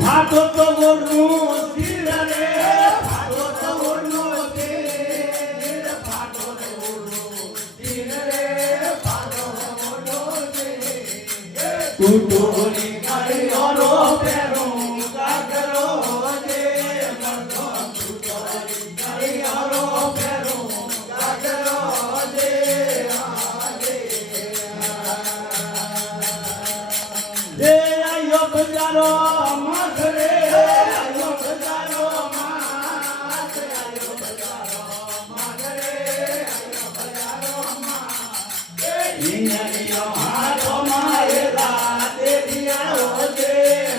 ફાટો તો ઓરનું તીર રે ફાટો તો ઓરનું તીર ફાટો તો ઓરનું તીર રે ફાટો ઓરનું તીર ટૂટોની કળીઓનો પેરો કાગરો જે મરતો ટૂટોની કળીઓનો પેરો કાગરો જે એ આયો બજારો માથ રે આયો બજારો માથ આયો બજારો માથ રે આયો બજારો માથ એ હિંગલિયો હાથો મારેલા દેવિયા ઓજે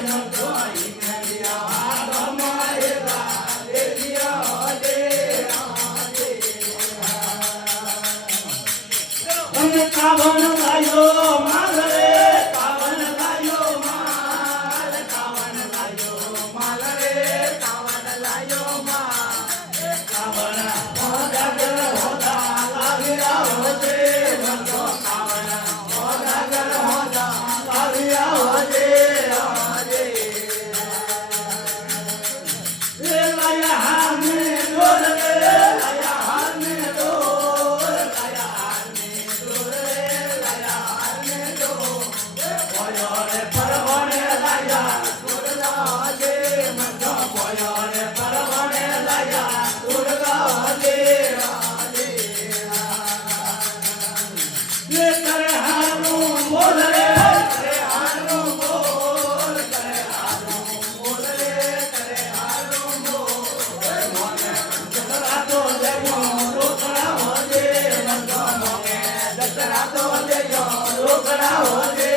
મતો હિંગલિયો હાથો મારેલા દેવિયા ઓજે અને કાવન લાયો માથ રે કાવન લાયો માલ કાવન લાયો માલ રે કાવન લાયો માલ કાવન હોદાગર હોદા લાવ્યા હોજે મતો કાવન હોદાગર હોદા લાવ્યા હોજે હોજે એ લાયા હામે ડોર રે લાયા હામે ડોર લાયા હામે ડોર રે લાયા હામે ડોર બોયો રે પરવણે લાયા દુર્ગા જે મતો બોયો રે પરવણે લાયા દુર્ગા જે રે કરે હારું બોલ રે કરે હારું બોલ કરે હારું બોલ રે કરે હારું બોલ મોને દતરા તો લેયો રોકડા હોજે મતો મોને દતરા તો લેયો રોકડા હોજે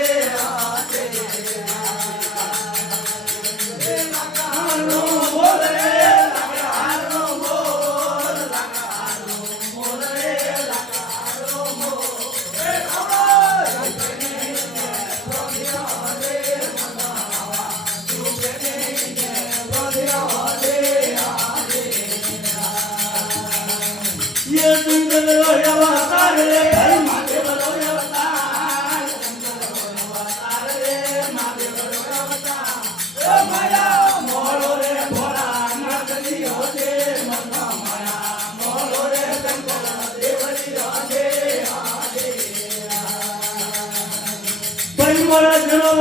હારું બોલ રે હારું બોલ હારું બોલ રે હારું બોલ એ ये दुंगल अवतार रे भाई महादेव अवतार अवतार रे महादेव अवतार ओ माया मोरो रे भोला नगरी होजे मना माया मोरो रे शंकर देवरी होजे आजे भाई मोरा जनो